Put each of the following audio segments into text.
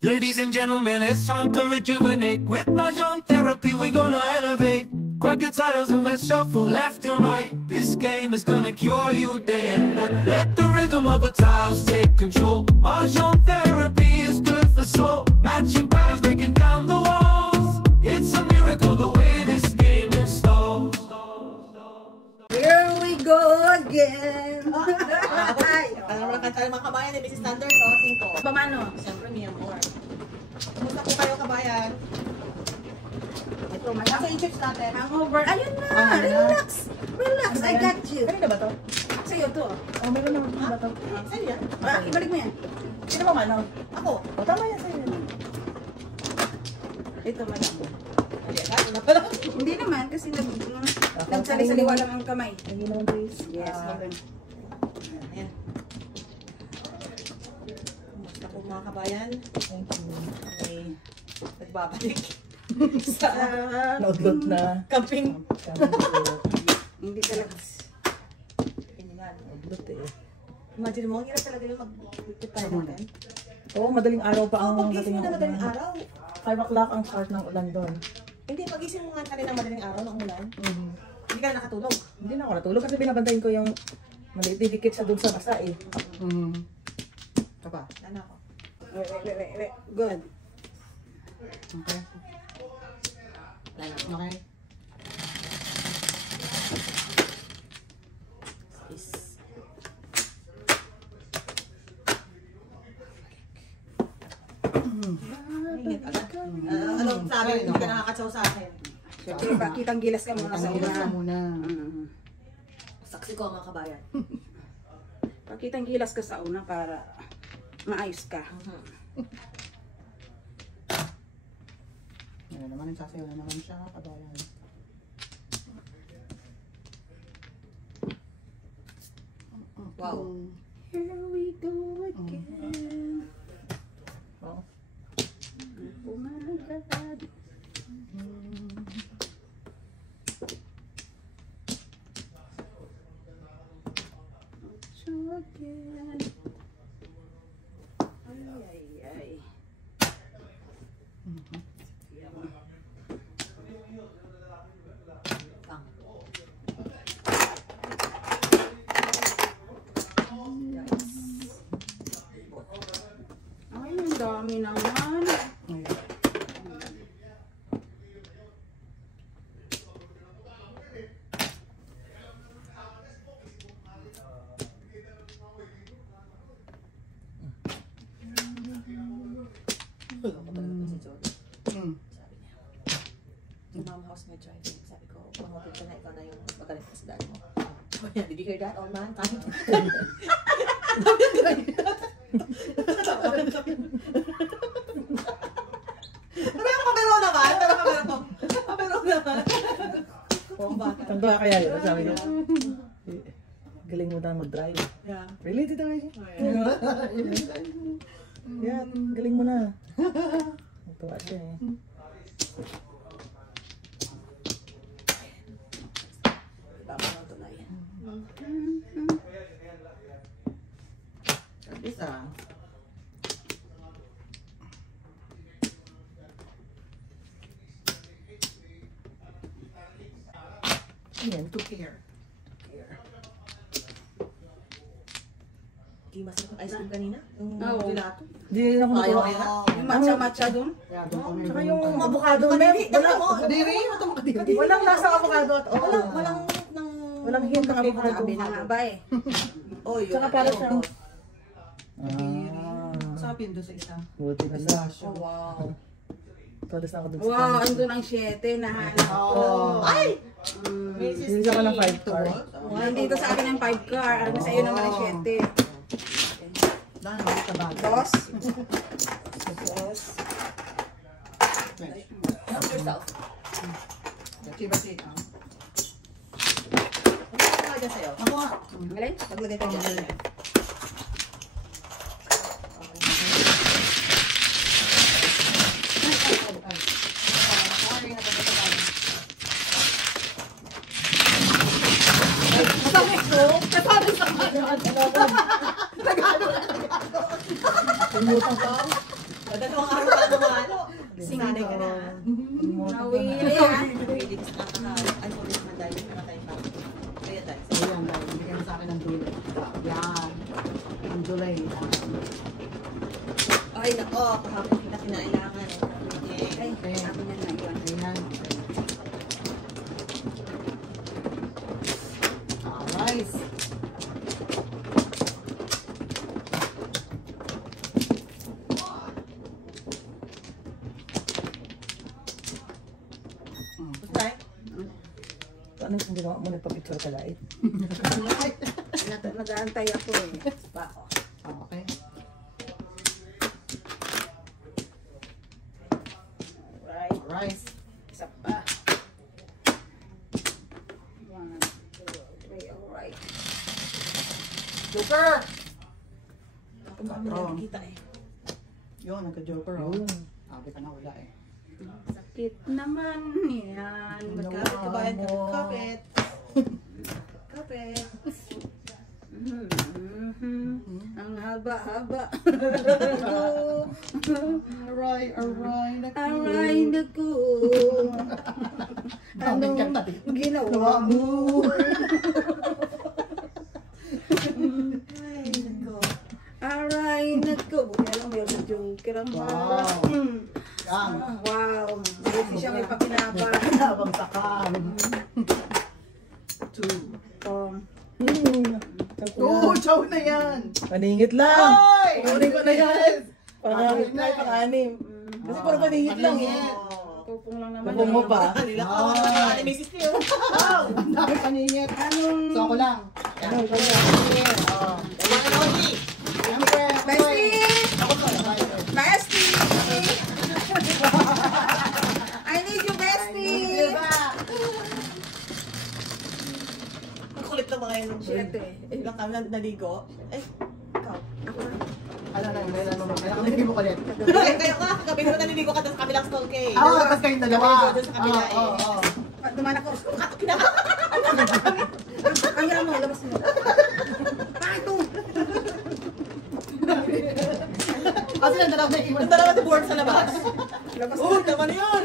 Ladies and gentlemen, it's time to rejuvenate. With Mahjong therapy, we're gonna elevate. Grab your titles and let's shuffle left and right. This game is gonna cure you day and night. Let the rhythm of the tiles take control. Mahjong therapy is good for soul. Matching patterns, breaking down the walls. It's a miracle the way this game installs. Here we go again. Alam mo kanta ng mga kabayan ni Mrs. Thunder, so 5. Pamano? Siyempre, Mia Moore. Kumusta po kayo, kabayan? Ito, Nasa yung chips natin. hangover. Ayun na. Relax. Relax. I got you. Kanina ba to? Sa'yo to. Oh, meron naman ba to? Sa'yo yan? Ibalik mo yan. Sino ba ano? Ako. O, tama yan sa'yo. Ito, madam. Ayan, na pala. Hindi naman, kasi nagsali-saliwa lang ang kamay. Hindi naman, please. Yes. Ayan. Kumusta po mga kabayan? Thank you. Okay. Nagbabalik. Sa Naudlot na. camping. Hindi talaga. Naudlot eh. Imagine mo, ang hirap talaga yung mag-tip tayo natin. Oo, madaling araw pa ang Pag-gising mo na madaling araw. 5 o'clock ang start ng ulan doon. Hindi, pag-gising mo nga kanina madaling araw ng umulan. Hindi ka na nakatulog. Hindi na ako natulog kasi binabantayin ko yung maliit na dikit sa dun sa basa eh. Ito ba? Ano ako? Wait. Good. Okay. Okay. Anong sabi? Hindi ka nakakatsaw sa akin. Siyempre, pakitang gilas ka muna sa una. Saksi ko mga kabayan. Pakitang gilas ka sa una para maayos ka. Yan naman yung sasayaw na naman siya, kabayan. Wow. Here we go again. Wow. Oh my God. So again. Ay. Ay, ang dami naman. Yung mom house may driving. Sabi ko, pangapit ka na, ikaw na yung magaling sa dad mo. Sabi niya, did you hear that, old man? Kahit. Sabi ko, kabero naman. Kabero naman. Tanda ka kaya yun, sabi niya. Galing mo na mag-drive. Yeah. Related na siya. Yan, galing mo na. Natuwa siya eh. Tama lang tunay. Isa. Ayan, to care. Di mas yung ice cream kanina? Yung Oo. gelato? Hindi rin ako natuwa. Yung matcha dun. Tsaka yung avocado, walang lasa avocado at all. Walang hint ng avocado. Sabi na nga ba eh. Oh, yun. Tsaka para siyang... Sabi yun doon sa isa. Buti na sa. Oh, wow. Todas na ako dun sa Wow, andun ang 7. Nahanap ko. Ay! Hindi ka ng 5 car. Nandito sa akin ang 5 car. Ano sa iyo naman ang 7. Dos. Help yourself. Ano dyan sa'yo? Ako nga. Galing? Maglagay ka dyan. Kalimutan ko. araw ka na malo. Sanay ka na. Nawili ah. Pwede ka sa kakahal. Ano ulit naman dahil nakatay pa. Kaya dahil. Ayan, dahil bigyan mo sa akin ng dulay. Yan. Ang dulay. Ay, nako. Kahapon kita kinailangan. Ay, Okay. sabi niya na iwan. Ayan. Rice. Tay? Ano yung ginawa mo? Nagpa-picture ka live? Nag-aantay ako eh. Pa ako. Okay. Right. Rice. Isa pa. 1, 2, 3. Alright. Joker! Ako ba mo nakikita eh. Yun, nagka-joker. Oh. Sabi ka na wala eh. Sakit naman yan. Magkapit ka ba? Kapit. Kapit. Ang haba-haba. Aray, aray, naku. Aray naku. Daming kanta dito. Ginawa mo? Ay, nako. Aray naku. Buti lang may joker ang Wow. Yan. Wow. Buti siya may pakinabang. Habang sakang. 2. Oo, chow na yan. Paningit lang. Ay! Kunin ko na yan. Paningit na, Pang-anim. Kasi puro paningit lang eh. Pupong lang naman. Pupong mo pa. Kanila ka ako naman ni Mrs. Teo. Wow! Ang dami paningit. So ako lang. Ano, ikaw na. Oh. Kailangan na ulit. Siyempre, ako Bestie! eh. Ako to, Bestie! I need you, bestie! Ang kulit na mga yun. Shit eh. Ilang kami naligo. Eh, ikaw. Ako na. Ano lang, kailangan hindi mo kulit. Kaya ka, kagabi mo naliligo ka sa kabilang stall cake. Tapos kayong dalawa. Doon sa kabila eh. Oo. Duman ako. Kamera mo, labas mo. Bakit to? Kasi lang dalawa na iwan. Ang dalawa na board sa labas. Labas Oh, naman yun!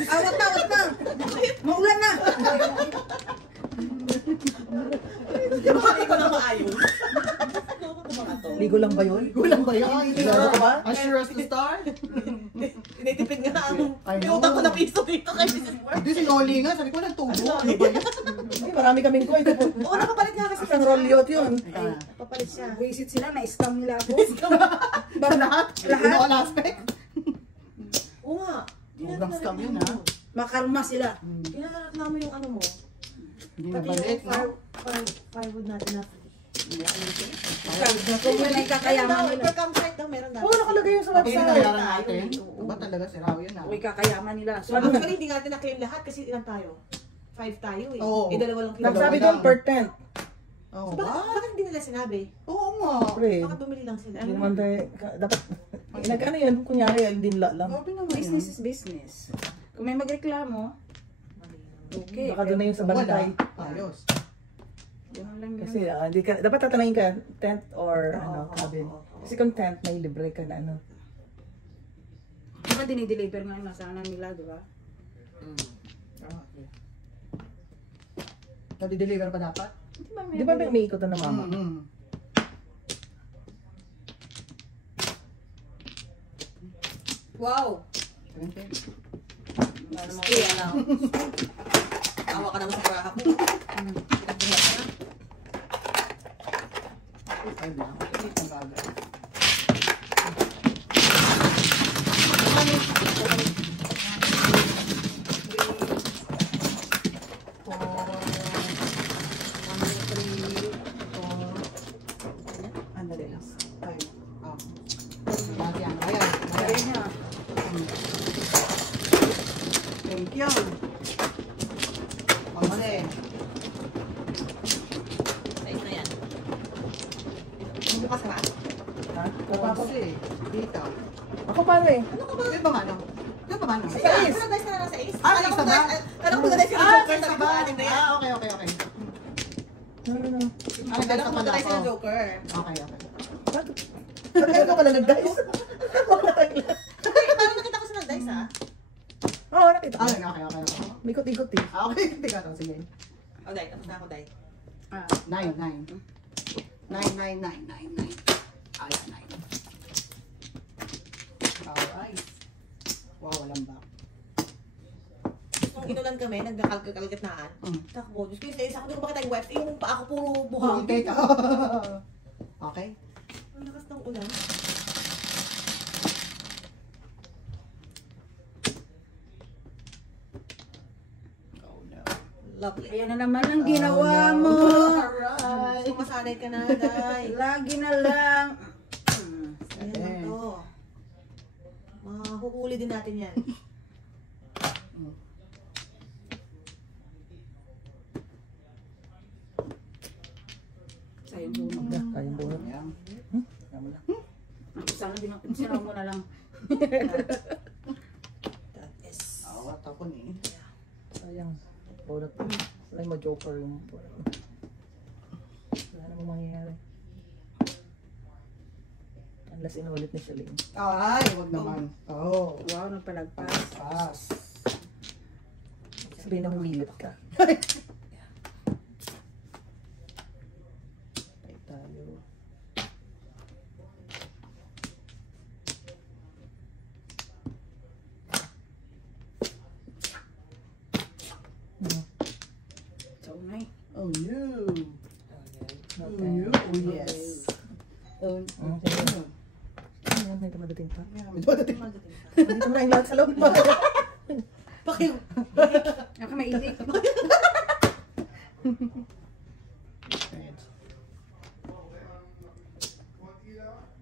Awat na, awat na. Maulan na. Di ba kami ko na maayos? Ano ko mga to? Ligo lang ba yun? Gulang ba yan? Sigurado ka ba? As sure as to start? Tinitipid nga ang I may know. utang ko na piso dito kay Mrs. Ward. Hindi si Noli nga, sabi ko nagtubo. Ano ba yan? Ay, marami kaming coin. Oo, nakapalit nga kasi Isang rolyot yun. papalit siya. Visit sila, na-scam nila ako. Ba lahat? Lahat? In all aspect? Oo nga. Sobrang scam yun, ha? Makarma sila. Kinalalak namin yung ano mo. Hindi Pati nabalik, yung no? firewood natin na free. Kung yun ay kakayaman nila. Per campsite daw, meron daw. Oo, nakalagay yung sa Okay, website. nabayaran natin. Ba talaga si Rao yun, ha? Uy, kakayaman nila. So, Ano actually, hindi natin na-claim lahat kasi ilan tayo? 5 tayo eh. Oo. Eh, dalawa lang Nagsabi kilo. doon per tent. Oo, Bakit hindi nila sinabi? Oo nga. Pre, Bakit bumili lang sila? hindi naman tayo, dapat, nag-ano yan, kunyari, hindi nila lang. Sabi naman yun. business is business. Kung may magreklamo, okay. Baka doon na yung sa bantay. Wala. Ayos. Yun lang yun. Kasi hindi ka, dapat tatanungin ka, tent or ano, cabin. Kasi kung tent, may libre ka na ano. Diba dinideliver nga yung nasana nila, diba? Nadi-deliver pa dapat? Di ba may ikot na mama? Wow! 20. Ano mo kaya lang? Tawa ka naman sa kuraha ko. Pinagbuhat ka na. Ay, lang. Ang bagay. Andali lang. Ay, Ayan. Ayan. Ayun niya. Thank you. Pamase. Size na yan. Ano ka sa Ha? Pamase. Dito. Ako paano eh? Ano ba ano? Ano ba ano? Sa Ace! Ano guys ka na sa Ace? Ah, Ace na ba? Kala ko guys yung Joker, sabi ko anin na yan. Okay. No. Ah, Kala ko pala guys ako. yung Joker. Okay. Ba't ayaw ka pala nag-dice? Kita Ah, ko. okay. May ikot-ikot eh. Ah, okay. Teka, sige. Oh, Day. Tapos na ako, Day. 9. Ay, 9. Alright. Wow, walang back. Nung inulan kami, nagkakalkat-naan. Mm. Takbo. Diyos ko, isa ko din ko makita yung webs. Yung pa ako puro buhang. Okay ka. Okay. Ang lakas ng ulan. Oh no. Lovely. Ayan na naman ang ginawa mo. Alright. So, masanay ka na, Day. Lagi na lang. Ayan lang to. Mahuhuli din natin yan. Sa'yo bunot. Kayang bunot. Ayan. Tama na. Sana sinaw mo na lang. That is... Awat ako ni. Sayang. Bunot. Wala mo joker yung bunot. Wala namang mangyayari. Unless inulit ni Shalene. Ay, wag naman. Oh. Wow, nagpalagpas. Pass. Sabihin na humilit ka. Patay tayo. So, may. Oh no. No Oh time. no. Oh yes. Oh Sige. Ayan, may dumadating pa. Dadating. Dito mo na yung lahat sa loob. Bakit? Ako mainit.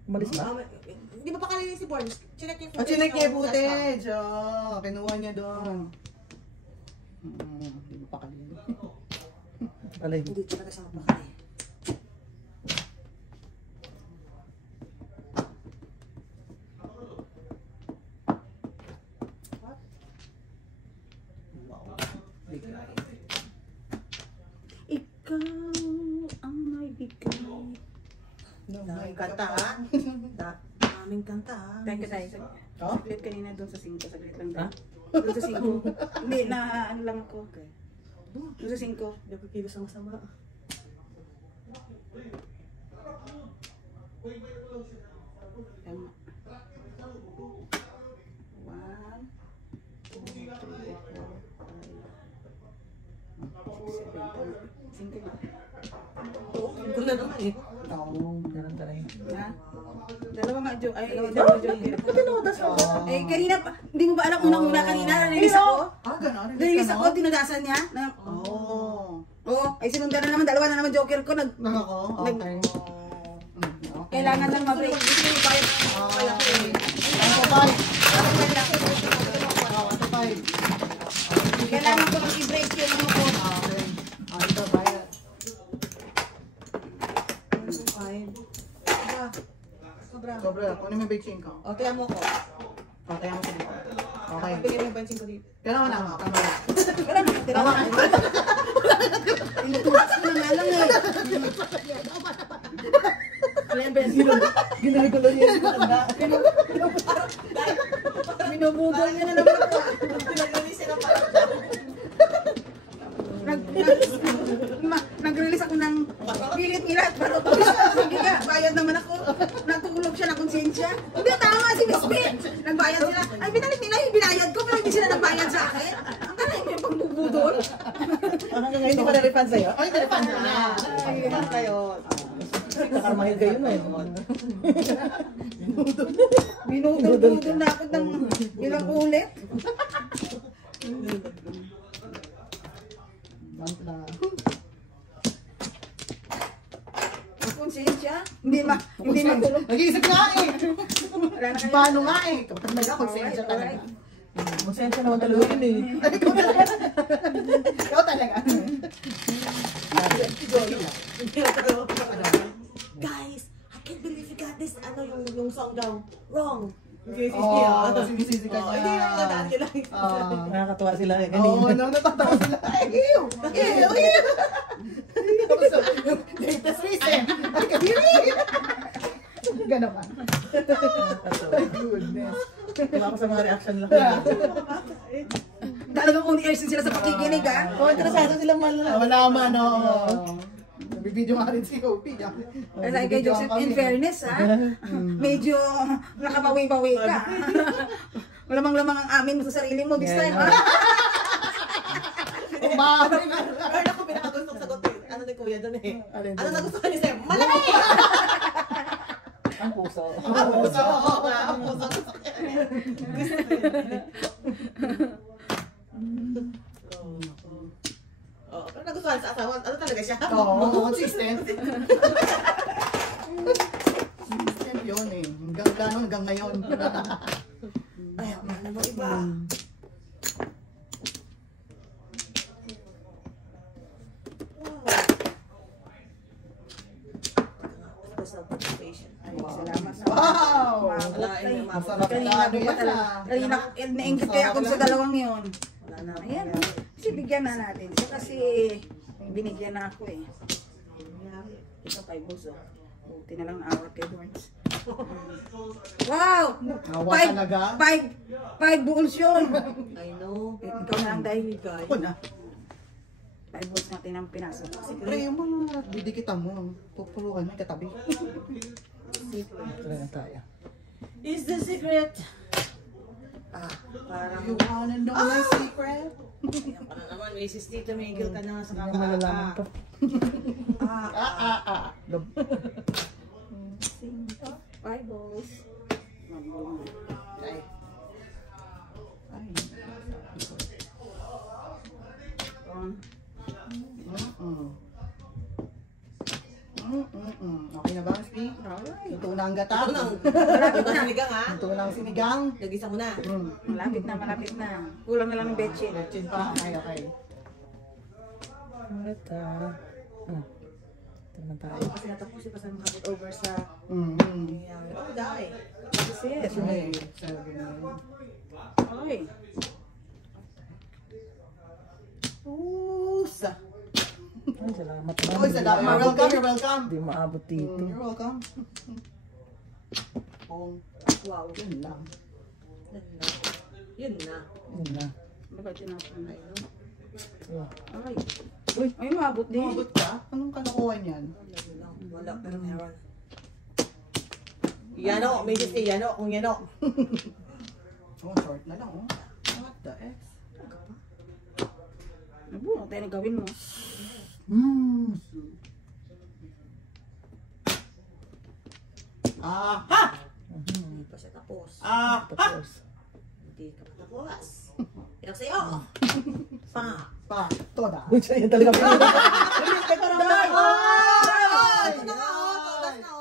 Umalis na? Di ba pa kanina si Born? Chinek yung At chinek niya yung footage. Oh, kinuha niya doon. Hindi mo pa kanina. Alay. Hindi talaga siya mapakali. Ikaw ang may bigay. Daming kanta ha? Daming kanta ha? Thank you, tayo. Oh? Saglit kanina doon sa 5. Saglit lang Ha? tayo. Doon sa 5. Hindi, na ano lang ako. Doon sa 5. Hindi ako kilos ang masama. Tama. 1, 2, 3, 4, 5, 6, 7, 8, 9. Oo, ang gula naman eh. Oo. Ganun talaga. Ha? Dalawa nga, dalawa joker. Eh, kanina pa, hindi mo ba alam unang-una kanina, narilis ako? Ah, gano'n? Narilis ako, tinudasan niya. Oo. Oo, ay sinundan na naman, dalawa na naman joker ko. Nako, okay. Kailangan lang ma-break. Hindi ko bayad. Okay. 1-5. Kailangan ko lang i-break yung ano ko. Okay. Ito, bayad. 5. Sobra. Sobra, kunin mo yung benching ko. O, tiyan mo ko. Okay, mo dito. Okay. Bigyan mo yung benching ko dito. Kailangan na ako. Tama na. Wala na, tira na. Inutulas ko na nga lang eh. Ginagalo niya yung matanda. Minubudol niya na naman ako. Pinag-release na parang Nag-release ako ng pilit-ilat. Pero sige ka, bayad naman ako. Natulog siya na konsensya. Hindi, tama si Miss Pin. Nagbayad sila. Ay, binalik nila yung binayad ko, pero hindi sila nagbayad sa akin. Ang kanay mo yung pagbubudol. Hanggang ngayon, hindi pa na-refund sa'yo? Ay, telefon na. Ayun kayo. Kakarmahil kayo na eh. Binudol-budol na ako ng ilang ulit. Konsensya? Hindi matulog. Nag-iisip nga eh. Wala na kayo. Paano nga eh? Kapag nag-konsensya talaga. Konsensya naman talaga yun eh. Ikaw talaga. Ikaw talaga. Guys, I can't believe you got this. Ano yung song daw? Wrong. Oo, sinisisi ka niya. Hindi na natataan nila. Nakakatuwa sila eh. Oo, Kanina. natatawa sila. Ay, ew! Ew! Ew! Latest reason. Ay, kadiri! Gano'n ba? Nakakatawa. Goodness. Wala ko sa mga reaction lang. Talagang on air sila sa pakikinig, ha? Oh, interesado silang Malaman, Nabibideo nga rin si Kopi. Ay, like kay Joseph, in fairness, ha? Medyo nakabawi-bawi ka. Malamang-lamang ang amin mo sa sarili mo this time, ha? Umahay na. Meron ako pinakagustong sagutin. Ano ni Kuya doon eh? Alin Ano doon? nagustuhan ni Sir? Malaki! Ang puso. Ang puso! Ang puso! Oh, pero nagustuhan sa asawa. Ano talaga siya? Oo, consistent. Consistent yun eh. Hanggang gano'n, hanggang ngayon. Ay, ano mo iba? Salamat sa Wow! Masarap Kanina na ko pa talaga. Kanina, nainggit kaya ako sa dalawang yun. Ayan. Kasi bigyan na natin. So, kasi binigyan na ako eh. Ito 5 buso. Buti na lang awat kay Dorns. Wow! Awa talaga? 5 bulls yun. I know. Ikaw na ang dahil. Ako na. 5 bulls natin ang pinasok. Pero yung mga didikitan mo, pupulukan mo katabi. Ito na tayo. Is the secret? Parang... You wanna know my secret? Yan pa na naman, Mrs. Tito Miguel ka na sa Hindi na malalaman pa. Love. 5 bulls. Ay. Ay. Okay na ba, Spi? Ito na ang gata. Malapit na sinigang ha? Ito na ang sinigang. Nagisa mo na. Malapit na. Kulang na lang ng betchin. Chin pa. Okay. Ito. Ito na tayo. Kasi natapusin pa sa mga kapit over sa... Oh, dahil. This is it. Okay. 7. Oy. Usa. Ay, salamat na. Oy, salamat. You're welcome, you're welcome. Hindi maabot dito. You're welcome. Wow. Yun lang. Yun na. Yun na. Bakit tinapon? I know. Oh. Ay. Uy, ay maabot din. Mabot ka? Anong kalokohan yan? Wala, pero meron. Yano, may just yano, kung yano. Oh, short na lang, oh. What the X? Ano tayo gawin mo? Ha! Hindi pa siya tapos. Tapos. Hindi ka pa tapos. Yan sa'yo. Pa. Toda. Uy, siya yun talaga.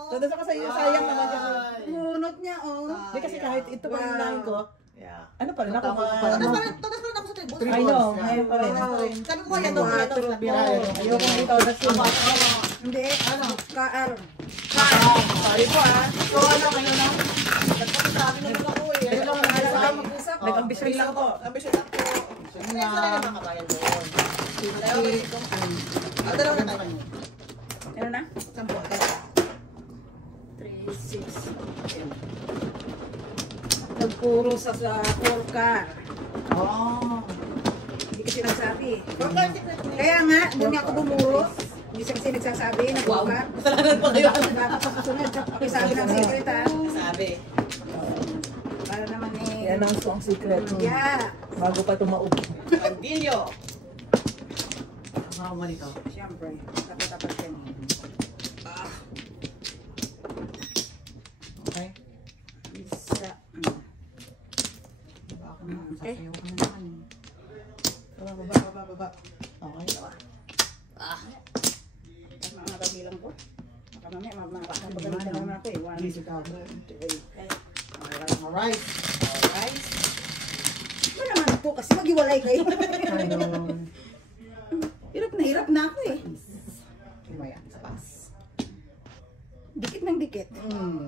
Todo sa kasayang sayang naman kasi. Bunot niya, oh. Hindi kasi kahit ito pa yung lahin ko. Yeah. Ano pa rin ako? Tagas pa rin ako sa tribune. I know. Ngayon pa rin. Sabi ko yano, yano. Sabi ko. Ayoko na ito. That's yun. Hindi. Ano? Kaar. Sorry po So, ano kayo na? Sabi naman ako eh. Ayun lang, nag-usap. Mag-usap. Nag-ambisyon lang po. Ambisyon lang po. Siyempre, saan na makabayan doon? Dalawa na tayo. Ano na? 10. 3, 6. Nagpuro sa car. Oh. Hindi kasi nagsabi. Kaya nga, doon niya ako bumuro. Hindi siya kasi nagsasabi. Nag-car. Kasalanan pa kayo. Dapat sa susunod. Okay, sabi ng secret, ha? Sabi. Para naman eh. I-announce ko ang secret. Yeah. Bago pa tumaob. Pandilyo. Mga malito. Siyempre. Tapat-tapat yan. Okay? Isa. Okay. Sasayaw ka na naman. Baba. Okay. Mga kabilang ko. Baka mamaya, mapagalitan naman ako eh. 1, 2, 3. Alright. Ano naman po kasi maghiwalay kayo. Ayun. Hirap na ako eh. Kumaya sa pass. Dikit ng dikit.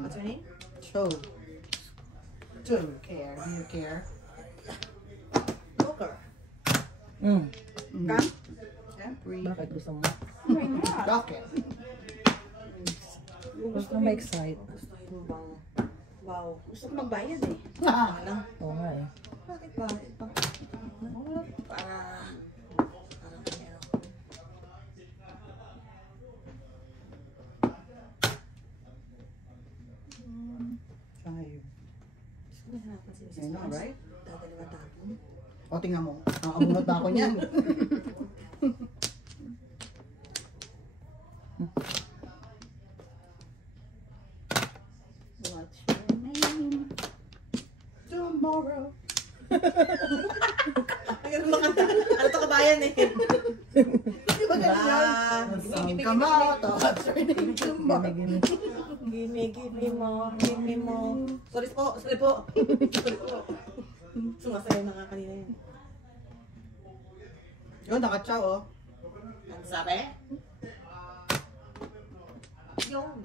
What's your name? Show. Care. Do you care? Poker. Kam? Siyempre. Bakit gusto mo? Why not? Rocket. Gusto ka ma-excite. Wow. Gusto ko magbayad eh. Alam. Oo nga eh. Bakit ba? 26 Ayun na, pounds. right? Dadalawa tapon. O, tingnan mo. Nakakabunot na ako niyan. What's your name? Tomorrow. Ano makanta? Ano to kabayan eh? Di ba ganyan? Come out. What's your name? Tomorrow. Gimme mo, gimme mo. Sorry po, sorry po. Sorry po. Sumasayaw na nga kanina yun. Yun, nakatsaw, oh. Ang sabi? Yung.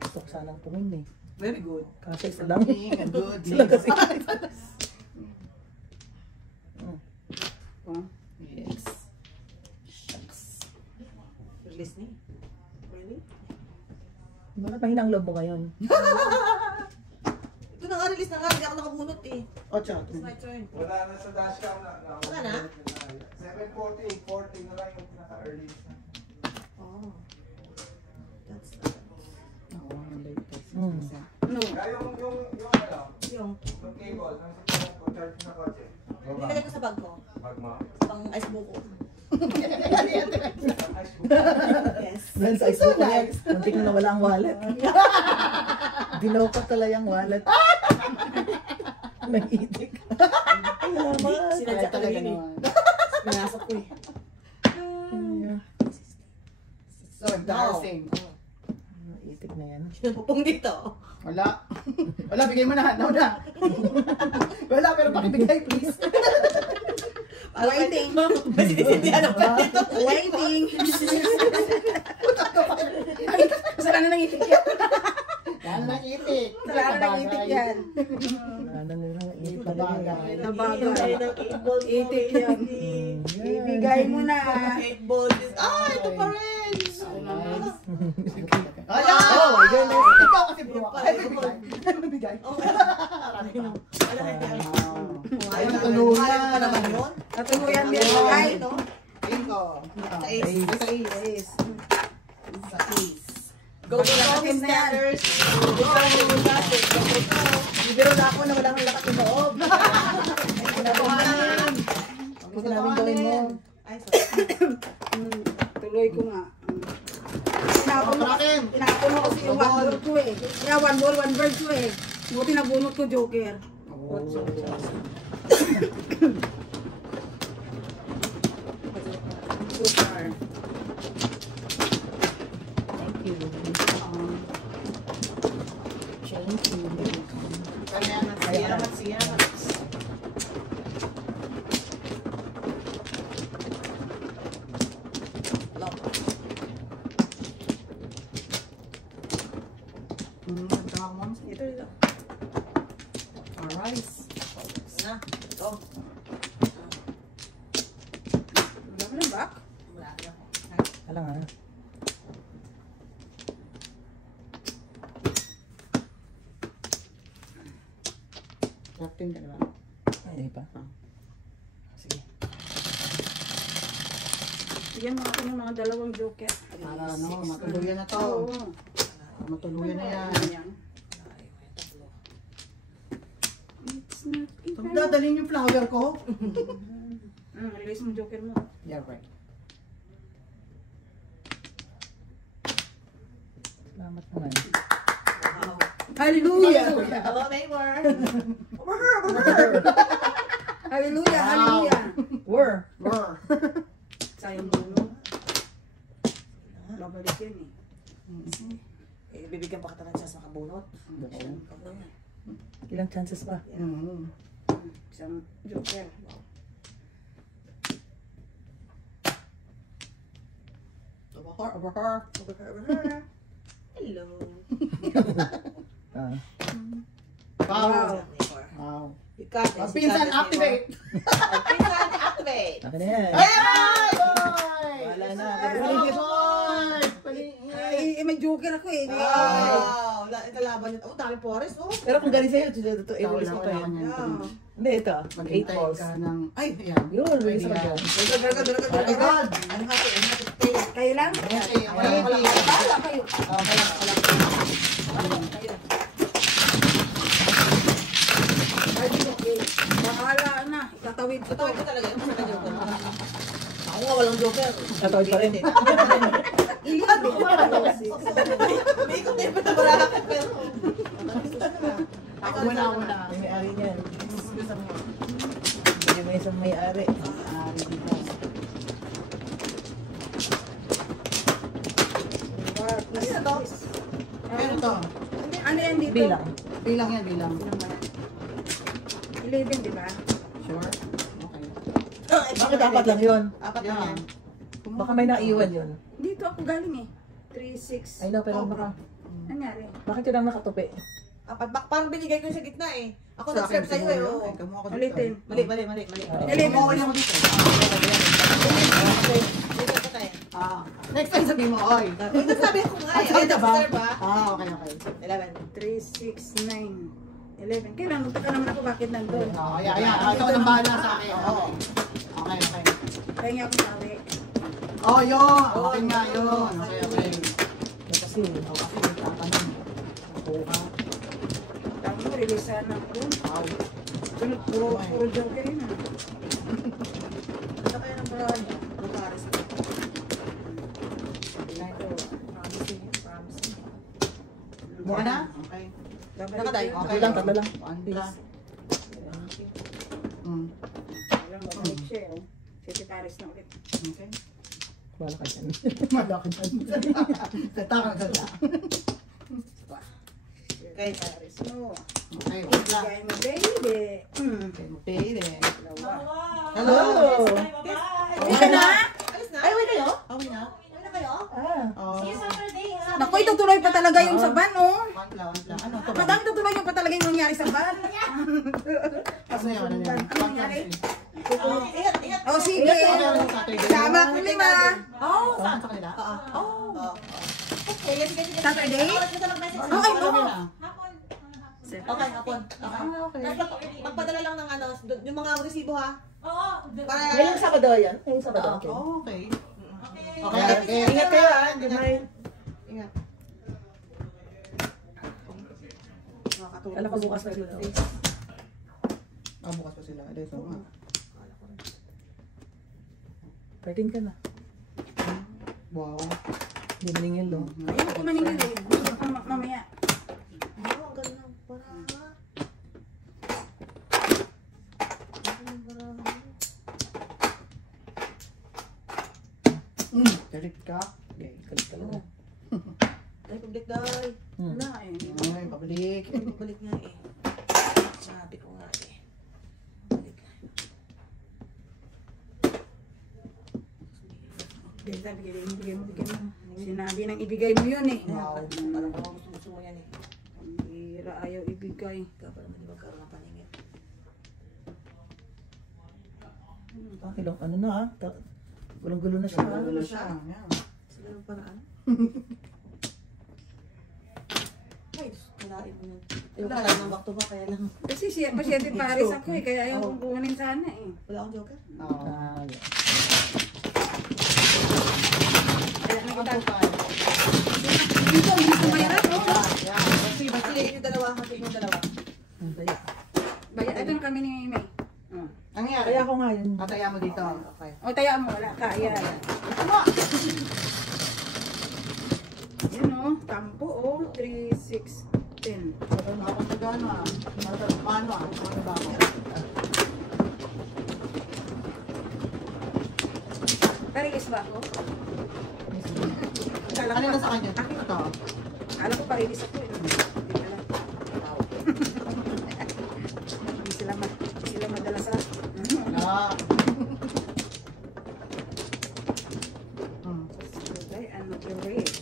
Gusto ko sanang tumingin eh. Very good. Kasi isa lang. Being a good Sila kasi. Yes. You're listening? Really? Bakit mahina ang loob mo ngayon? Ito na nga, release na nga. Hindi ako nakabunot eh. O, tsaka. It's my turn. Wala na sa dashcam na. Wala na? 7:40, 8:40 na lang yung pinaka-early. Oh. That's Oo, ang latest. No. Kaya yung yung. yung cable, ang sa ko, charge na kotse. Nilagay ko sa bag ko. Bag mo. Pang ice buko. Ice book. Yes. Dahil sa iso ko yan, muntik na nawala ang wallet. Binokot talaga yung wallet. Nag-itik. Ay, naman. Sinadya ko talaga yun eh. naman. Pinasok ko eh. So embarrassing. Nag-itik na yan. Sinapupong dito. Wala. Wala, bigay mo na. No na. Wala, pero pakibigay, please. Waiting. Mas sinisindihan ako dito. Waiting. Saan na nangitik yan? Yan na itik. Saan na nangitik yan? Ano nila, itik na Bagay. Nabagay. Itik Itik yan. Ibigay mo na. 8 balls. Ah, ito pa rin. Ayan! Oh my goodness. Ikaw kasi bro. Ay, bigay. Ayun, tuluyan. Ayaw pa naman yun. Natuluyan din. Ay, ito. Bingo. Sa ace. Sa ace. Sa ace. Go to the standards. Bibiro na ako na wala kang lakas ng loob. Katotohanan. Ang sinabing gawin mo. Ay, sorry. tuloy ko nga. Tinapon mo Akin. tinapon mo kasi yung one ball ko eh. Kaya one ball, one bird ko eh. Buti nabunot ko, Joker. Super. Thank you. Thank you. Salamat. Ito. Alright. Na. Ito. Wala mo ng back? Wala na. Wala nga. Captain ka diba? Ay, pa. Sige. Bigyan mo ako ng mga dalawang Joker. Para ano, matuluyan na to. Oo. Matuluyan na yan. Ayan. It's not enough. Dadalhin yung flower ko. Release mo Joker mo. Yeah, right. Salamat naman. Wow. Hallelujah! Hello, neighbor. Hallelujah! Hallelujah! Were. Brr. Sayang bunot. Babalik yan eh. Bibigyan pa kita ng chance makabunot. Ilang chances pa? Mm. Isang Joker. Over her. Hello. Ah. Wow. Neighbor. Wow. You got this. Pinsan activate. Pinsan activate. Akin na yan. Ay! Wala na. Ay, may Joker ako eh. Wow. Ito laban nito. Oh, dami Forest, oh. Pero kung galing sa'yo, ito, i-release ko pa yun. Hindi, ito. 8 Maghintay balls. ka ng... Ay, ayan. Yun, release ko Ayan. dyan. Oh my God. I'm happy to stay. Kayo lang? Okay, wala. Bahala kayo. Ay, di okay. Bahala na. Itatawid ko to. Tatawid ko talaga yung mga joker. Ako nga walang joker. Tatawid pa rin. Ilihan din. May ikot na yung patabarakit pero. Ako muna. May may-ari niyan. Hindi may isang may-ari. Ano na to? Pero to, Ano yan dito? Bilang. bilang yan, bilang. 11, di ba? Sure? Okay. Bakit dapat lang yun? Apat lang yan. Baka may naiwan yun. Dito ako galing eh. 3, 6. I know, pero baka... Nangyari. Bakit yun ang nakatupi? Apat. Parang binigay ko yung sa gitna eh. Ako Sa akin, nag-serve sa'yo eh. Oo. Kamu ako dito. Ulitin. Mali. Kumuha ako dito. Okay. Dito ko tayo. Next time sabihin mo, oy. Ito sabi ko nga eh. Ay, ito ba? Nag-serve ha? Okay. 11. 3, 6, 9, 11. Kailan? Magtaka naman ako bakit nandun. Ayan. Ito nang bahala sa akin. Oo. Okay. Kaya nga ako sabi. Oh, yun. Okay nga yun. Okay. Kasi, Kasi may tatanong. Kuha. Tama mo, releasean ako. Sunod, puro joker yun ah. Ano kaya ng paraan niya? Bukares. Mukha na? Okay. Nakatayo. Okay. tatlo lang. One plus. Walang babalik siya eh. City Paris na ulit. Okay. wala ka dyan. Malaki na. Salta ka. Okay. Paris mo. Okay, one plus. Bigay mo, baby. Okay, payday. Dalawa. Hello! Hindi ka na? Alis na? Ay, okay kayo? Okay na? Ano na kayo? Oh. Naku, itutuloy pa talaga yung sa van, oh. One plus. Ano to? Madami tutuloy yung pa talaga yung nangyari sa van. Ano yun? Ano nangyari? Ingat. Oh, sige. Sama ko 5. Oh, Saan sa kanila? Oo. Okay, sige. Saturday? Oras ka na mag-message. Okay, Ano no. nila? Okay, hapon. Magpadala lang ng ano, yung mga resibo ha. Oo. Para... Ngayong Sabado yan. Ngayong Sabado. Okay. Oh, okay. Okay. Ingat kayo ha. Good night. Ingat. Alam ko bukas na ito. Bukas pa sila. Dito nga. 13 ka na. Wow. Hindi maningil do. Ayun ko maningil eh. Gusto ko mamaya. Ang ganda. Galit ka? Okay. Kalit ka lang. Ay, public day. Wala eh. Ay, pabalik. Balik nga eh. Sabi ko nga eh. Balik. Bigay mo. Sinabi nang ibigay mo yun eh. Wow. Parang gusto mo yan eh. Hira, ayaw ibigay. Ikaw para hindi magkaroon ng paningin. Ilong ano na ha. Gulong-gulo na siya ha. Wala siya. Yan. Sa ganung paraan. Ay, kalain mo yan. Yung kalain ng back to back, kaya lang. Kasi siya, pasyente Paris ako eh. Kaya ayaw kong kunin sana eh. Wala akong joker. Oh. Kaya nakita. Ano Dito, hindi ko mayaran, no? Hatiin yung dalawa, hatiin yung dalawa. Bayad, ito na kami ni May. Ang nangyari? Kaya ako nga yun. Ataya mo dito. Okay. O, taya mo, wala. Kaya. Yun o, tampo o. 3, 6, 10. Ako sa gano ah. Paano ah? Ano ba ako? Parilis ba ako? Kanina sa kanya. Ito. Alam ko parilis ako eh. Hindi pala. Hindi sila madala sa... Ah. Okay, ano yung rate?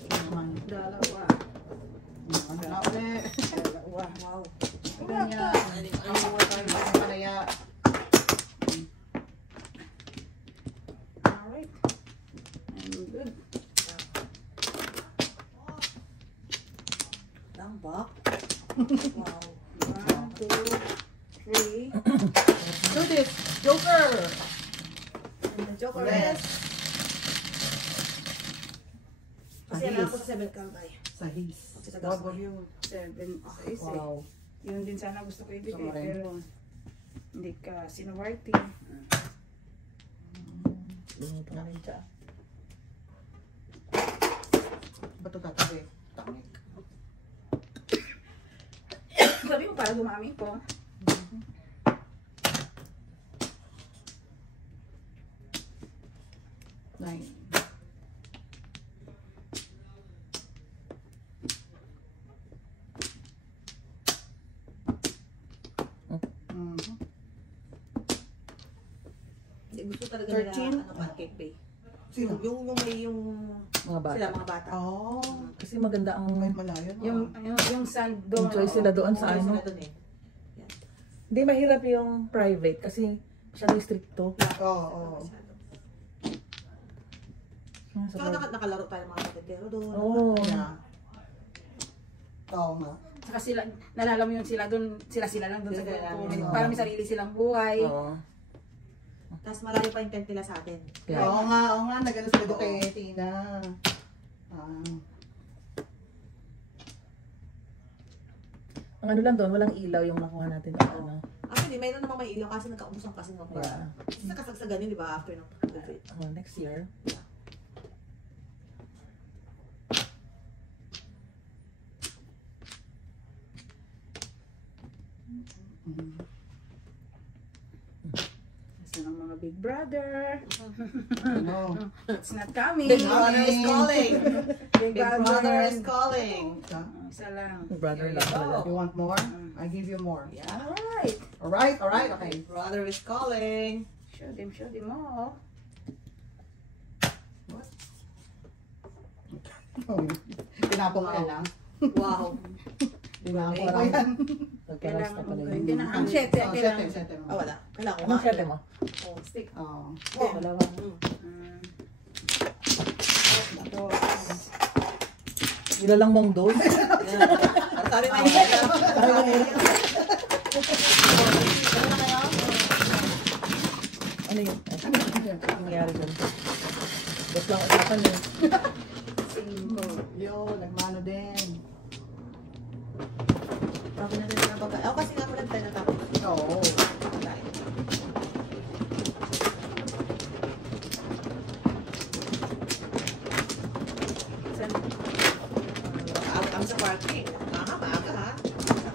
Dalawa. Ano na ulit? Dalawa. Wow. Ganyan. Ano mo tayo palaya? Alright. I'm good. Lang back. Wow. 1, 2, 3. Do this! Joker! Joker. Yes. Kasi alam ko sa 7 kangkay. Sa his. Sa gas. Wag yun. 7, 6, Wow. Yun din sana gusto ko ibigay, Sorry. pero Hindi ka sinuwerte. Lumutan na rin siya. Ba't ito tatabi? Tangik. Sabi mo para dumami po. Nine. Mhm. Hindi, gusto talaga nila 13? pancake bay. Sino? Yung Mga bata. sila mga bata. Oh, Kasi maganda ang... may malayo na. Yung sand doon. Enjoy sila doon sa ano. Sila dun eh. Hindi mahirap yung private kasi masyadong stricto. Oo. Saka nakalaro tayo mga kapitero doon. Oo. Yeah. Oo nga. Saka sila, nalala mo yung sila doon, sila lang doon sa Sila lang. grupo. Parang may sarili silang buhay. Oo. Tapos malayo pa yung tent nila sa atin. Kaya, Oo nga. Nagano sila doon kay Tina. ang ano lang doon, walang ilaw yung nakuha natin. Ano. Actually, mayroon namang may ilaw kasi nagkaubusan kasi ng Yeah. Kasi nakasagsagan yun, di ba? After ng COVID. Next year. Kasi ng mga big brother. Ano? It's not coming. Big brother is calling! Big Big brother is calling! Isa lang. Brother lang talaga. You want more? I give you more. Yeah. Alright. Alright, okay. Big brother is calling! Show them all. Tinapong ko yan, ah. Wow! Tinapong ko yan. Nagkaras na pala Hindi yun. na. Ang siyete. Oh, Kailangan. sete mo. Ah, wala. Kailangan ko Anong sete mo? Oh, stick. Oo. Wala ba? Mm. Nilalang mong doon. Ang tari na yun. Ano yun? Ano nangyari dyan? Bas lang usapan yun. Yo, nagmano din. Sabi na rin na baga. Ako kasi nga pala tayo natapos. Oo. Ang sa parking. Maaga ha.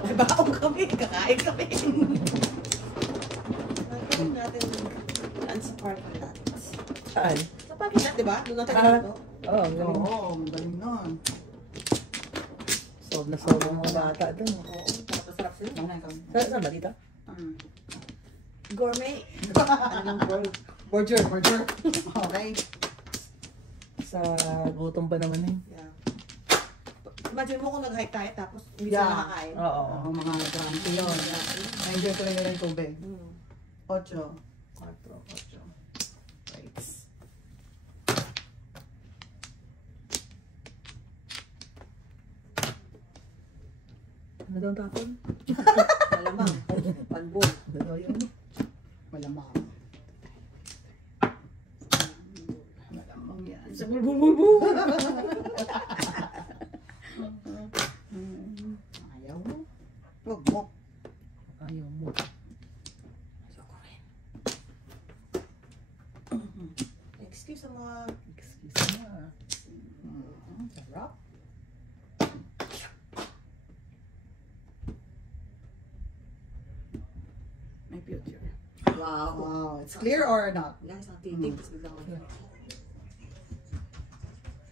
May baong kami. Kakain kami. Nagkaroon natin ang sa parking lot. Saan? Sa parking lot, di ba? Doon natin ito. Oo, ang galing. Oo, magaling nun. Solve na solve ang mga bata doon. Oo. Masarap sila. Saan ba dito? Gourmet. Ano ng Burger. Okay. Sa gutom pa naman eh. Yeah. Imagine mo kung nag-hike tayo tapos hindi Yeah. sila nakakain. Oo. Oo, mga grante yun. Na-enjoy ko rin nila yung tubig. 8. 4. Right. Ano daw ang tapon? Malamang. Panbol. Ano daw yun? Malamang. Malamang yan. Sa bulbul. Ayaw mo. Huwag mo. Ayaw mo. Excuse sa mga... Excuse me ah. Sarap. May future. Wow. Wow. It's clear or not? Guys, ang titig. Tapos biglang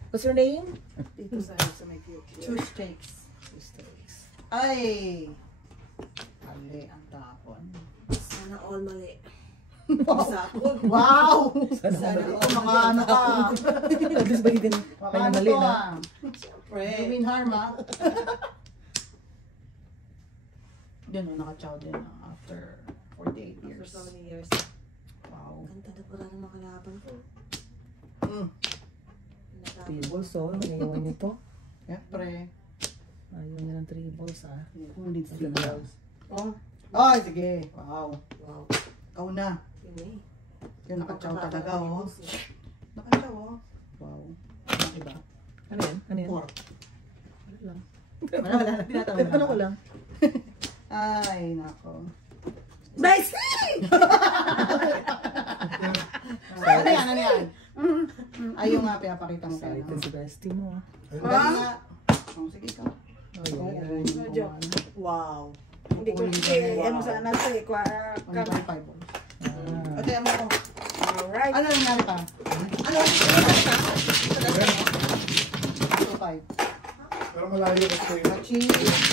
What's your name? Dito sa may future. Two steaks. Ay! Ali ang tapon. sana all mali. Wow! Sana Sana mga ano ka. At least ba din Mga may ano mali to na? ah. You mean harm ah. Yun, naka-chow din after 48 For years. so many years. Wow. Ganda na pala ng makalaban ko. Tribbles oh. Ayaw nito. Siyempre. Ayaw niya ng tribbles ah. Who needs tribbles? Oh, Ay, sige. Wow. Wow. Ikaw na. Yun eh. Yun, naka-chow talaga oh. Naka-chow oh. Wow. Ano diba? Ano yan? Ano yan? Pork. Ano lang? Wala. Tanong ko lang. Ay, nako. Bestie! Ano yan? Ano yan? Ayaw nga pinapakita mo tayo. Ito si bestie mo. Dali nga. Oh, sige ka. Wow. Hindi ko, ano sana ito eh, 1.5 balls. Ah. Ate, mo ko. Alright. Ano nangyari pa? Ano? 2.5. Pero malayo kasi. Cheese.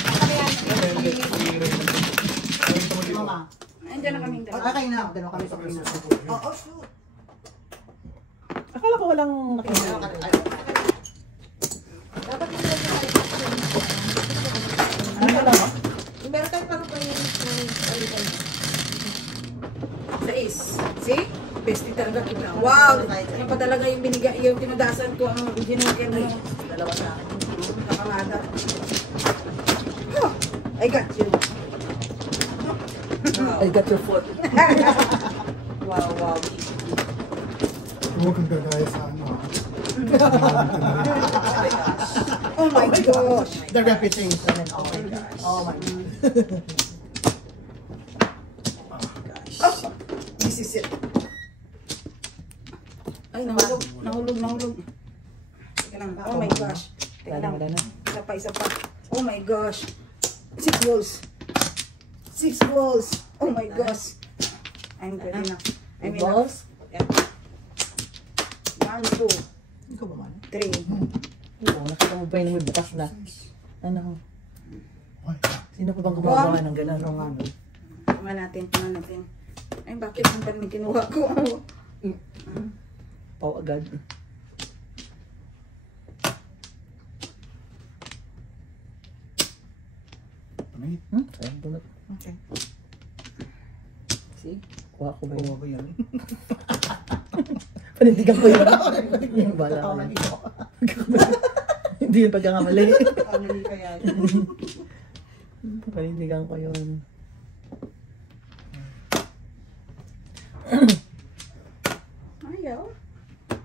Ano yan? Cheese. Mama. Andiyan na kami. Okay na. Dalawa kami sa prison. Oo, shoot. Akala ko walang nakita. Dapat hindi lang tayo. Ano ka lang? Meron tayong parang pa yung Sais. See? Bestie talaga kita. Wow! Yan pa talaga yung binigay, yung pinadasan ko, ang ginugin mo. dalawa sa akin. Nakamada. Huh, I got you. I got your foot. Wow, wow. Huwag kang gagaya sa ano. Oh my gosh. The reputation and oh my gosh. Oh my gosh. Oh, this is it. Ay, nahulog. Nahulog. Teka lang. Oh my gosh. Teka lang. Wala na. Isa pa. Oh my gosh. 6 balls. 6 balls. Oh my gosh. I'm ready na. I'm in. Balls? 1, 2, Ikaw ba man? 3. Oo, nakita mo ba yung may bukas na? Ano? Ay, Sino pa bang gumagawa ng gano'n? Tingnan natin. Ay, bakit ang parang kinuha ko? Pau agad. panay. Sayang bunot. Okay. See? Kuha ko ba Oo yun? ba yan? Panindigan ko yun. Yung bala ko Kamali yun. ko. Hindi yun pagkakamali. Kamali ka yan. Panindigan ko yun. Ayaw.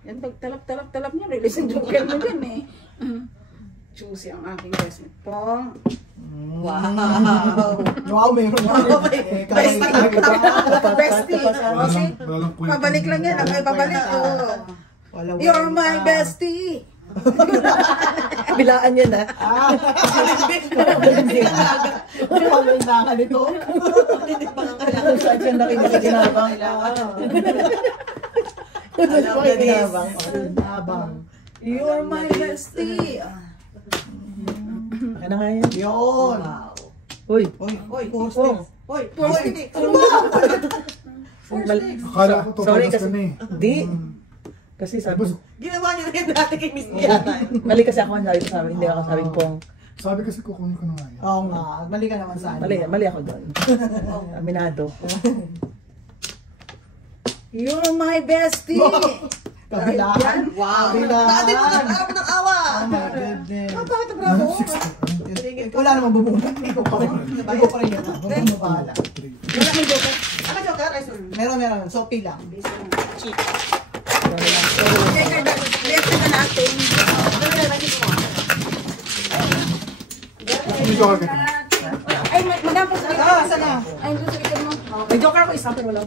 Yan pag talap niya, release yung joker mo dyan eh. Juicy ang aking best mate. Pong. Wow! Wow, meron wow, Bestie. Walang kwento. Pabalik lang yan. Ay, pabalik. Oh. Wala, You're my bestie. Bilaan yan ah. Wala na ka nito. Saan siya nakikinabang? Saan siya nakikinabang? Abang. You're my bestie. Ano nga yan? Yun. Uy! Oy, oy, Pong! oy, oy, ano ba? Akala ko Sorry tutulas kasi, ka na eh. di. Kasi sabi, Ginawa niyo rin dati kay Miss Diana. mali kasi ako ang sabi ko sa amin, hindi ako sabing pong. Sabi kasi kukunin ko na nga yan. Oo nga, mali ka naman sa ano. Mali ako doon. Aminado. You're my bestie. Kabilaan. Wow. Kabilaan. Dati mo nag-arap ng awa. Oh my goodness. Bakit ang bravo? 6 Wala namang bubungat. Ikaw pa rin. Ikaw pa rin yan. Huwag mo bahala. Wala kang joker. Ano joker? Ay, sorry. Meron. So, pilang. Left na natin. Hindi ko agad. Ay, madam po sa Saan na? Ay, doon sa likod mo. May joker ko isa pero wala.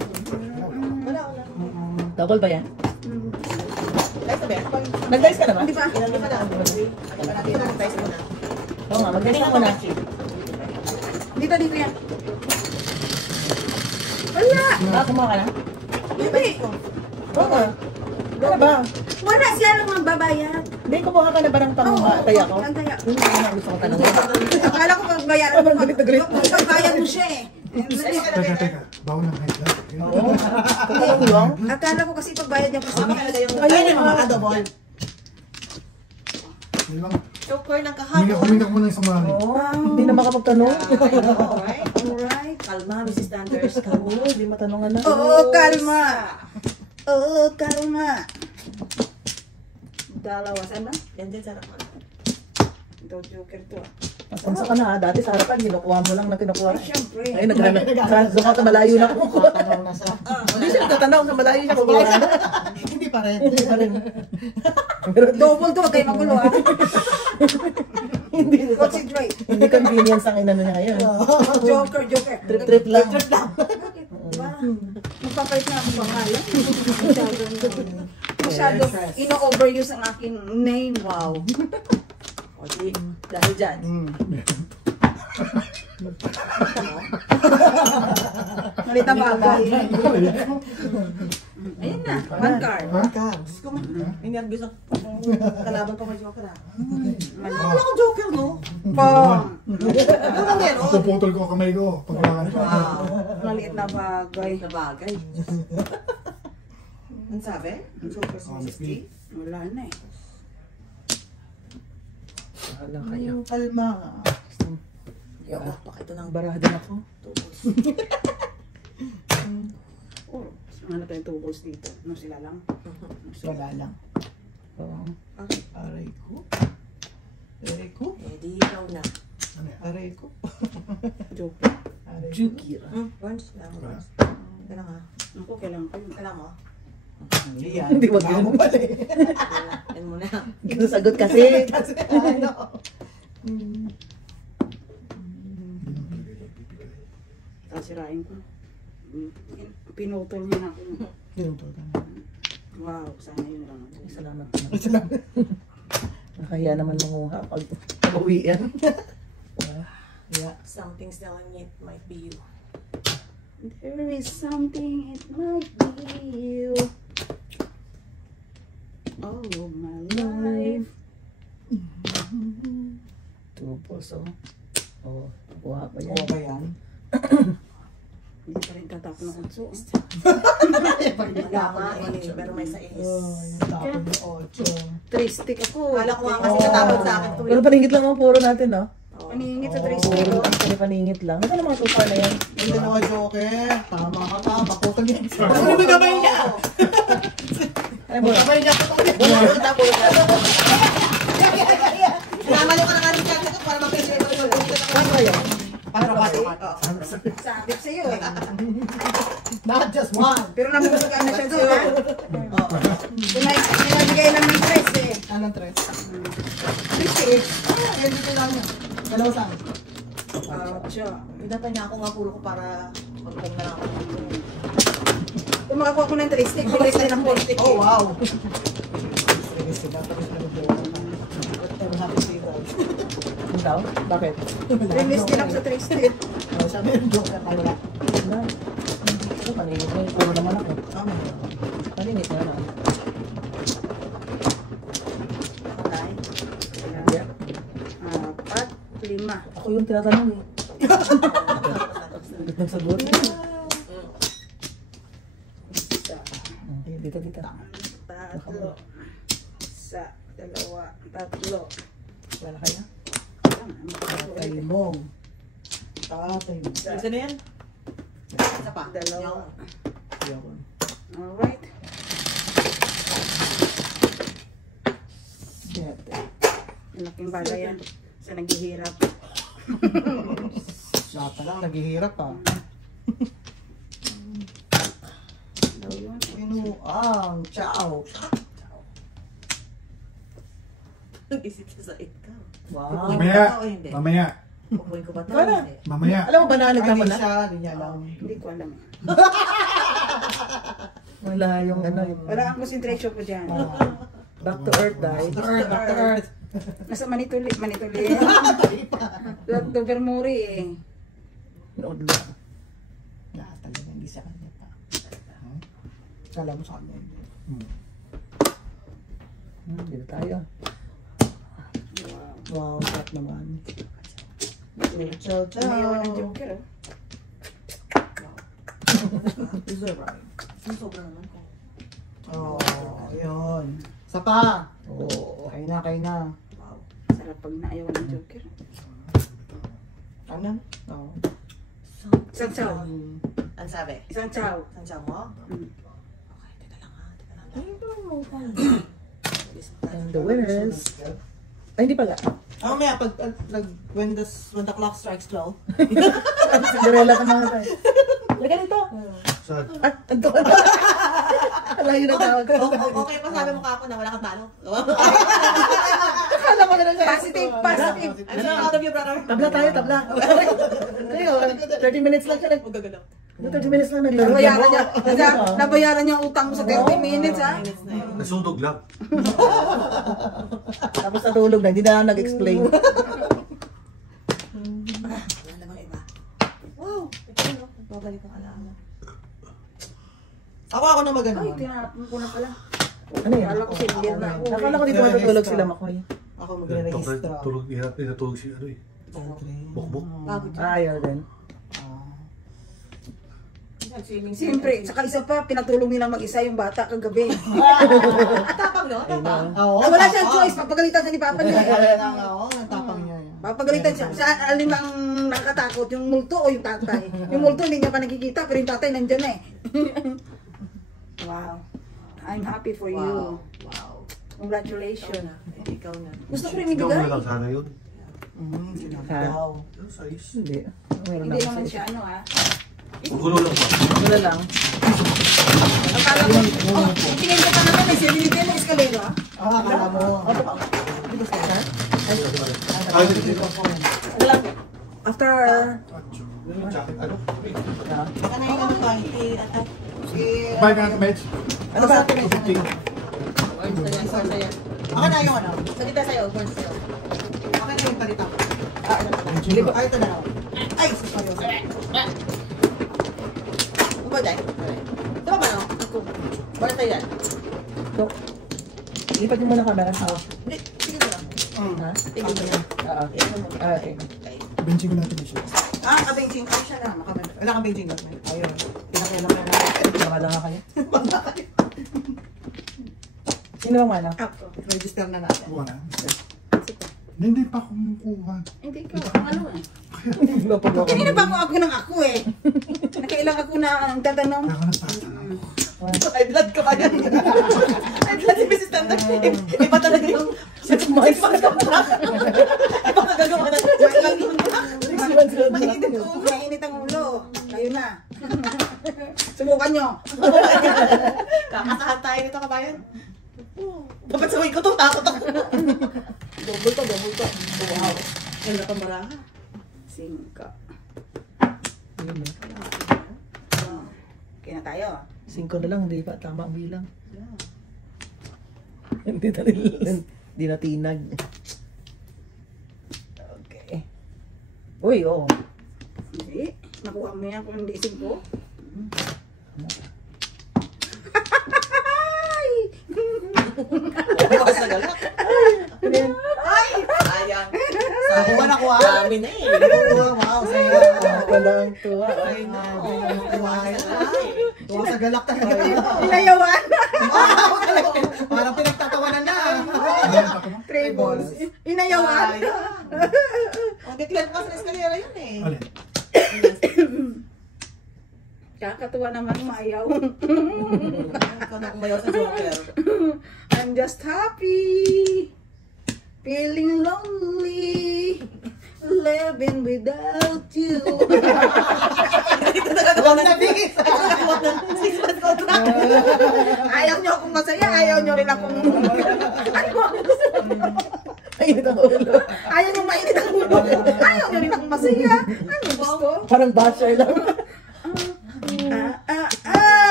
Double ba yan? Dice na ba yan? Nag-dice ka na ba? Hindi pa. Ilan ba na? Ano ba natin? Dice muna. Oo nga, mag-dice ka muna. Dito yan. Wala. Kumuha ka na? Hindi. Oo nga. Ano ba? Wala siya lang magbabayad. Hindi, kumuha ka na ba ng pang-taya ko? Ang taya. Yun ang gusto ko tanongin. Akala ko pagbayaran mo. Pagbayad mo siya eh. Teka. Bawal ng high blood. Oo. Kung lang. Akala ko kasi pagbayad niya kasi. Ayun yung mga kadobol. Yun lang. Joker ng kahapon. Huminga ko muna yung sumali. Hindi na makapagtanong. Alright. Alright. Kalma, Mrs. Sanders. Oo, hindi matanongan na. Oo, kalma. Oo, kalma. Dalawa. Saan ba? Yan din sa harapan. Ito, joker to ah. Pasensya ka na ha. Dati sa harapan, kinukuha mo lang na kinukuha. Ay, syempre. Ay, naghanap. Doon ka sa malayo na kumukuha. Tanong na sa... Hindi siya nagtatanong sa malayo siya kukuha. Hindi pa rin. Hindi pa rin. Pero Double to, kayo magulo ah. hindi Concentrate. hindi convenience ang inano niya ngayon. Joker. Trip lang. Bakit? Magpapalit na ako pangalan. Masyado ino-overuse ang aking name. Wow. O di, dahil dyan. Malit na bagay. Ayun na, one card. Diyos ko, may nervous ako. Kalaban pa kay Joker ah. Wala akong Joker, no? Ano meron? Puputol ko kamay ko. Pag wala ka. Maliit na bagay. Na bagay. Ano sabi? Joker's honesty? Wala na eh. Wala kayo. Kalma. Yung pakita ng Baraha din ako. Oh, ano tayong tools dito? Ano sila lang? Wala lang. Oo. Aray ko. Aray ko. Eh, di ikaw na. Aray ko. Joke. Jukira. Once lang. Kailan nga? Ako, kailangan ko yun. Kailan mo? Yan. Hindi wag Wala mo yun. pala eh. Yan muna. Sagot kasi. Ano? Sasirain ko. Pinutol niya na ako. Pinutol ka na. Wow, sana yun lang. Salamat. Salamat. Nakaya naman manguha pag uwian. Yeah. Something's telling me it might be you. There is something, it might be you. Oh, my life. Tupos, oh. Oo, kuha pa yan. Oo ba yan? Hindi pa rin tatap ng utso. Wala nga eh, pero may sa is. Yung tapon ng 8. Tristic ako. Kala ko nga kasi natapon sa akin to. Pero paningit lang ang puro natin, no? Paningit sa Puro tristic. lang, paningit lang. Ano naman tupa na yan? Yung dalawa Joker. Tama ka pa. Bakutol yan. Ano yung gabay niya? Ay, mo. Kamay niya. Puro na, puro na. Sinamalo ka na nga rin ko para mag-share ko. Ano ba yan? Para pati. Sabit sa'yo eh. Not just one. Pero namumulog na siya doon, ha? Pinabigay lang ng tres eh. Anong tres? 58. Yan dito lang yan. Dalawa sa akin. Siya. Pinatay niya ako nga puro ko para magpong na lang ako. Kung makakuha ko ng tristic, bilis na ng tristic. Oh, wow. Ano daw? Bakit? Bilis din ako sa tristic. Sabi yung Joker. Ay, wala. Ano? Ano, paningit na yun. Puro naman ako. Tama. Paningit na naman. Okay. Yeah. 4, 5. Ako yung tinatanong eh. Ba't nagsagot? Dito, dito. 3, isa, 2, 3. Wala kayo? Tatay mo. Tatay mo. Isa na yan? Isa pa. 2. Yun. Alright. Malaking bagay yan. Sa naghihirap. Siya pa lang, naghihirap pa. Kinuang. Ciao. Nag-isip siya sa ikaw. Wow. Mamaya. Ikaw, hindi. Mamaya. Pupuin ko ba ito? Wala. Hindi. Mamaya. Alam mo ba naalit Ay, mo hindi na? siya. Hindi niya alam. Hindi ko alam. Wala yung ano. Yung Wala ang concentration ko dyan. back to earth dahil. Back to earth. Back to earth. Nasa Manituli. Dr. Vermuri eh. Nood lang. Lahat talaga, hindi sa kanya pa. Kala mo sa kanya. Dito tayo. Wow, sarap naman. Ciao, Umayawan ng ciao. Joker oh. Ang sobra naman ko. Oh, yun. Isa pa. Oo. Kain na, kain na. Sarap pag naayawan ng Joker. Ano? Oo. Isang chow. Ang sabi? Isang chow. Ang sabi mo? Mm. Okay, teka lang ha. Teka lang. And the winners. Ay, hindi pala. Oh, maya, pag when the clock strikes 12. Cinderella ka mga tayo. Lagyan ito. Ah, ito. Alam yun ang tawag ko. Okay pa sabi mo ka ako na wala kang talo. Akala ko na lang Positive, positive. Ano out of you, brother? Tabla tayo, tabla. Ayun, 30 minutes lang siya. Magagalaw. 30 minutes lang naglaro. Nabayaran niya ang utang mo sa 30 minutes, ha? Nasudog lang. Tapos natulog na, hindi na nag-explain. Wow! Ito, no? Babalik ang alaala. Ako na magano. Ay, tinapon ko na pala. Ano yan? Akala ko sindir na ako. Akala ko dito matutulog sila, Makoy. Ako magre-register. Tulog, inatulog si ano eh. Bukbok. Ayaw din. Siyempre, saka isa pa, pinatulong nilang mag-isa yung bata kagabi. Tapang, no? Tapang. Wala siyang choice, papagalitan siya ni Papa niya. Oo, natapang niya yan. Papagalitan siya. Sa alin ba ang nakakatakot, yung multo o yung tatay? Yung multo hindi niya pa nakikita, pero yung tatay nandyan na eh. Wow. I'm happy for you. Wow. Congratulations. Ikaw na. Gusto ko rin Ikaw ibigay. na lang sana yun. Wow. Ano size? Hindi. Meron Hindi na naman ako. siya ano ha. Magulo lang ba? Wala lang. Akala ko, tingin ko pa naman eh, siya binibigyan ng eskalero ha. Akala mo. Ay, dito. After, Yung jacket, ano? Ano yung ano tayo? Bye ka, Mitch. Ano sa atin? Ako na yung ano? Salita sa'yo, words sa'yo. Ako na yung talita. Ay, ito na ako. Ay, susayo. Ano ba dahil? Ito ba no? Wala tayo yan. So, lipat mo muna camera sa ako. Hindi, sige mo lang. Ha? Tingin mo lang. Okay. Benching ko natin siya. Kabingching ko siya na. Wala kang bingching ko. Ayun. Pinakailang na natin. Baka lang kayo. Sino bang mana? ako. Register na natin. Kuha na. Hindi pa kumukuha. Hindi ka, ano eh. Lopag ako. Kanina ba ako ng ako eh. Nakailang ako na ang tatanong. Kaya ko nagtatanaw. Ay, blood ka ba yan? Ay, blood si Mrs. Tanda. Iba talaga yung 6 months ka na. Iba ka gagawa na. Mainit ang ulo. Kayo na. Subukan nyo. Kakasahan tayo nito, kabayan. Dapat sabihin ko to, takot ako. Double to. Wow. Ganda pang baraha. Singka. Okay na tayo. 5 na lang, hindi pa. Tama ang bilang. Hindi na tinag. Okay. Uy, oo. Hindi. Nakuha mo yan kung hindi 5. Bukas na galak. Ay! Sayang. Nakuha na kuha. Dami na eh. Wow, sayang. Walang tuwa. Ay, tuwa sa galak talaga. Inayawan. Parang pinagtatawanan na. 3 balls. Inayawan. Ang declare pa sa eskalera yun eh. Alin? Kakatuwa naman umayaw. Ikaw na kumayaw sa Joker. I'm just happy. Feeling lonely. Living without you. Huwag na bigis. 6 months contract. Ayaw nyo akong masaya. Ayaw nyo rin akong... Mainit ang ulo. Ayaw nyo mainit ang ulo. Ayaw nyo rin akong masaya. Ano gusto? Parang basher lang.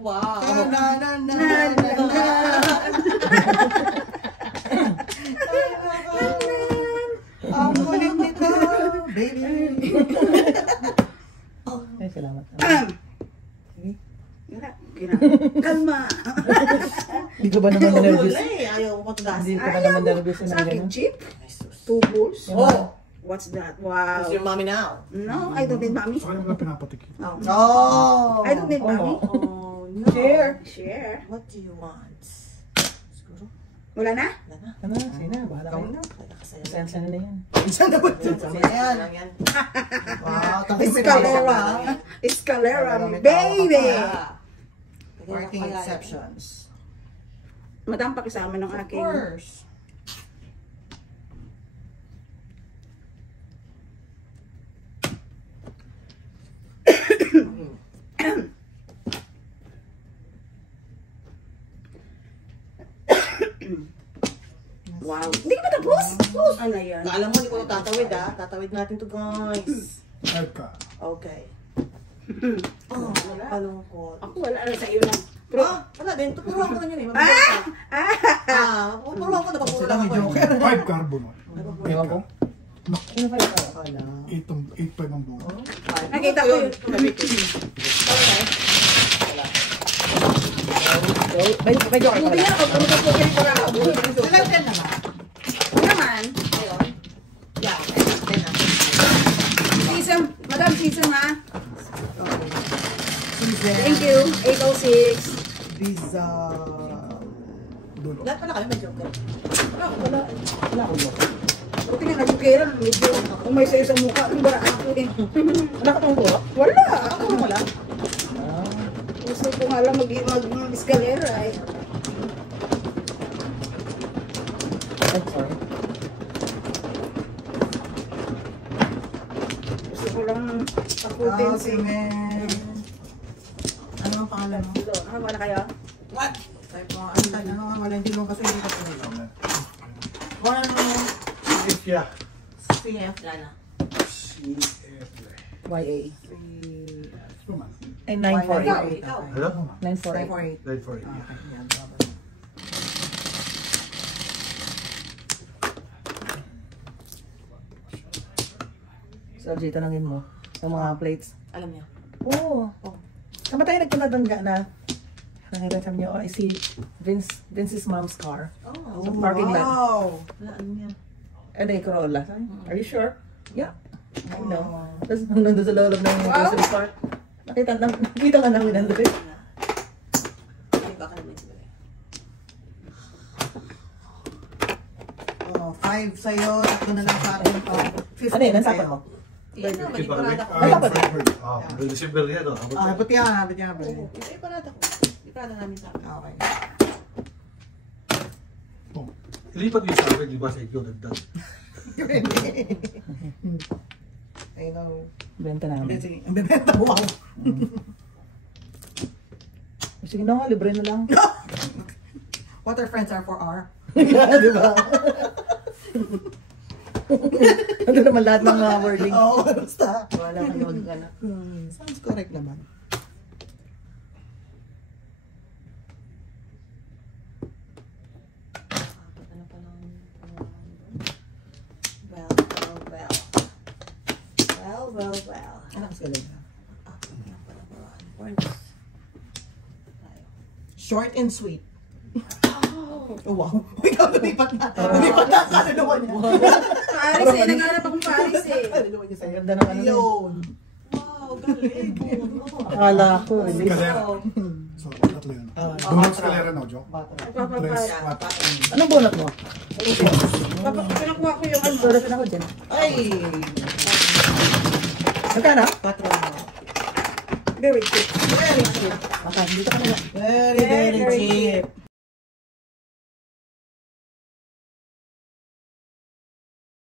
Wow. Ang kulit nito, baby. Ay, salamat. Kalma. Hindi ko ba naman nervous? Wala eh, ayaw mo matugas. Hindi ko ba naman nervous na Sa akin, gano'n? chip. 2 balls. Oh, What's that? Wow. who's your mommy now? No, I don't need mommy. Sa kanya mo lang pinapatikip. Oh. Oh. I don't need mommy. Oh, no. Share. Share. What do you want? Siguro? Wala na? Wala na. Ano? Sige na, bahala kayo. Nakasaya. Sensya na yan. Saan na ba ito? Ayan. Wow, tapos Escalera. Escalera, baby. Working exceptions. Madam, pakisama ng Of aking... course. Wow. Hindi ka ba tapos? Ano yan? Alam mo, hindi ko tatawid ah. Tatawid natin to guys. Help ka. Okay. Kalungkot. Ako wala na sa iyo lang. Pero, wala din. Tuturuan ko na yun eh. Tuturuan ko na pag Sila may Joker. 5 carbon. Ewan ko. Ano pa yun? 8 ang buo. Nakita ko yun. May joker Buti pala. nga, pag tumutog ko kayo para ako. Sila 10 naman. Ano naman? Ayun. Yeah, 10 na. Season, Madam Season ha? Season. Thank you. 806. Visa. Dulo. Lahat pala kayo may Joker. Wala akong joker. Buti nga, nag-ukera. Medyo umay sa isang mukha. Ano ba ako eh? Wala ka pang turo? Wala. Ako wala. Gusto ko nga lang mag-escalera eh. Ay, sorry. Gusto ko lang takutin si... Ano ang pangalan mo? Ano ba na kayo? What? Type mo. Ano tayo? Ano ang wala? Hindi mo kasi hindi ka pinilong. Ano? CF. CF. Lana. CF. YA. Roman. Ay, Ikaw. 948. Ikaw. Ano? 948. 948. 948. Okay. Yan. So, Jay, tanongin mo. Yung mga plates. Alam niya. Oo. Saan ba tayo nagpunta na nakita sabi niya, oh, I see Vince's mom's car. Oh, Sa parking lot. wow. Wala, ano yan? And then Corolla. Are you sure? Yeah. I know. Tapos nandun sa loob ng grocery store. Nakita nga namin nandun eh. Ay, baka naman sila. Oh, 5 sa'yo, 3 na lang sa akin. 15 Ano yun? Nasapan mo? Yan na, may parada ko. December yan, no? Ah, buti yan, buti yan. Ay, parada ko. May parada namin sa akin. Okay. Ilipat yung sa akin, di ba sa ikaw nagdag? I know. Benta namin. Sige, ang bebenta mo ako. Sige na nga, libre na lang. Water friends are for our. Di ba? Ano naman lahat ng mga wording? Oo, basta. Wala kang mag-anak. Sounds correct naman. Well. Ano ang galing? Short and sweet. Oh, wow. Ikaw, lumipat na. Lumipat na ang kaluluwa niya. Paris eh. Naghanap akong Paris eh. Kaluluwa niya Ang sa'yo. ganda ng ano. Yun. Wow, galing. Akala ko, hindi. Escalera. So, tatlo yun. Bunot escalera na, Jo. Tres, quatro. Anong bunot mo? Pinakuha ko yung ano. Sulat na ako dyan. Ay! Magkano? 4 na. Very cheap. Very cheap. Okay, dito ka na. Very cheap.